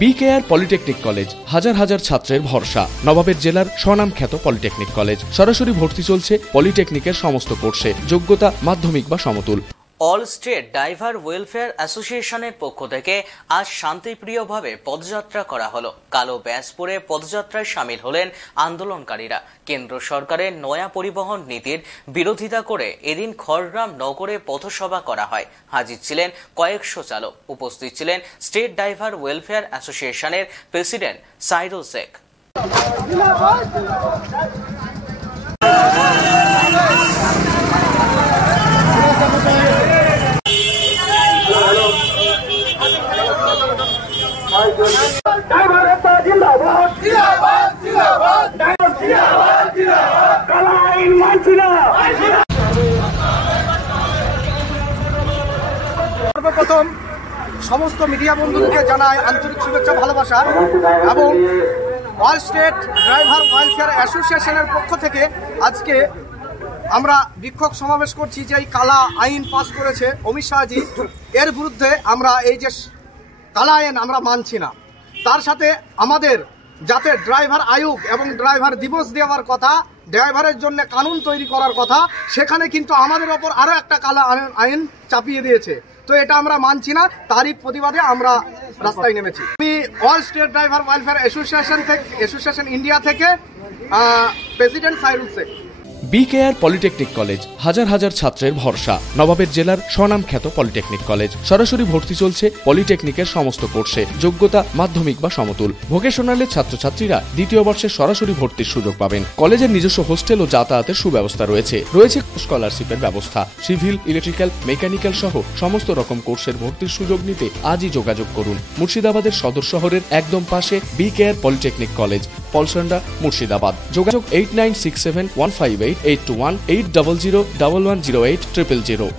BKR polytechnic college হাজার হাজার ছাত্রের ভরসা। নবাবের জেলার স্বনামখ্যাত পলিটেকনিক কলেজ। সরাসরি ভর্তি চলছে পলিটেকনিকের সমস্ত কোর্সে। যোগ্যতা মাধ্যমিক বা সমতুল। অল স্টেট ড্রাইভার ওয়েলফেয়ার অ্যাসোসিয়েশনের পক্ষ থেকে আজ শান্তিপ্রিয়ভাবে পদযাত্রা করা হলো। কালো ব্যাজ পরে পদযাত্রায় সামিল হলেন আন্দোলনকারীরা। কেন্দ্র সরকারের নয়া পরিবহন নীতির বিরোধিতা করে এদিন খড়গ্রাম নগরে পথসভা করা হয়। হাজির ছিলেন কয়েকশো চালক। উপস্থিত ছিলেন স্টেট ড্রাইভার ওয়েলফেয়ার অ্যাসোসিয়েশনের প্রেসিডেন্ট সাইদুল শেখ। সর্বপ্রথম সমস্ত মিডিয়া বন্ধুদেরকে জানাই আন্তরিক শুভেচ্ছা ভালোবাসা এবং অল স্টেট ড্রাইভার ওয়েলফেয়ার অ্যাসোসিয়েশনের পক্ষ থেকে আজকে আমরা বিক্ষোভ সমাবেশ করছি যে এই কালা আইন পাস করেছে অমিত শাহজি, এর বিরুদ্ধে আমরা এই যে কালা আইন আমরা মানছি না। তার সাথে আমাদের যাতে ড্রাইভার আয়োগ এবং ড্রাইভার দিবস দেওয়ার কথা, ড্রাইভারের জন্য কানুন তৈরি করার কথা, সেখানে কিন্তু আমাদের ওপর আরো একটা কালা আইন চাপিয়ে দিয়েছে। তো এটা আমরা মানছি না, তারই প্রতিবাদে আমরা রাস্তায় নেমেছি। আমি all state driver welfare association India থেকে president Saidul Sheikh. BKR polytechnic college হাজার হাজার ছাত্রের ভরসা। নবাবের জেলার স্বনামখ্যাত পলিটেকনিক কলেজ। সরাসরি ভর্তি চলছে পলিটেকনিকের সমস্ত কোর্সে। যোগ্যতা মাধ্যমিক বা সমতুল। ভোকেশনালের ছাত্রছাত্রীরা দ্বিতীয় বর্ষে সরাসরি ভর্তির সুযোগ পাবেন। কলেজের নিজস্ব হোস্টেল ও যাতায়াতের সুব্যবস্থা রয়েছে। স্কলারশিপের ব্যবস্থা। সিভিল, ইলেকট্রিক্যাল, মেকানিক্যাল সহ সমস্ত রকম কোর্সের ভর্তির সুযোগ নিতে আজই যোগাযোগ করুন। মুর্শিদাবাদের সদর শহরের একদম পাশে BKR polytechnic college, Palsanda, Murshidabad. যোগাযোগ 8967158821 8001108 000।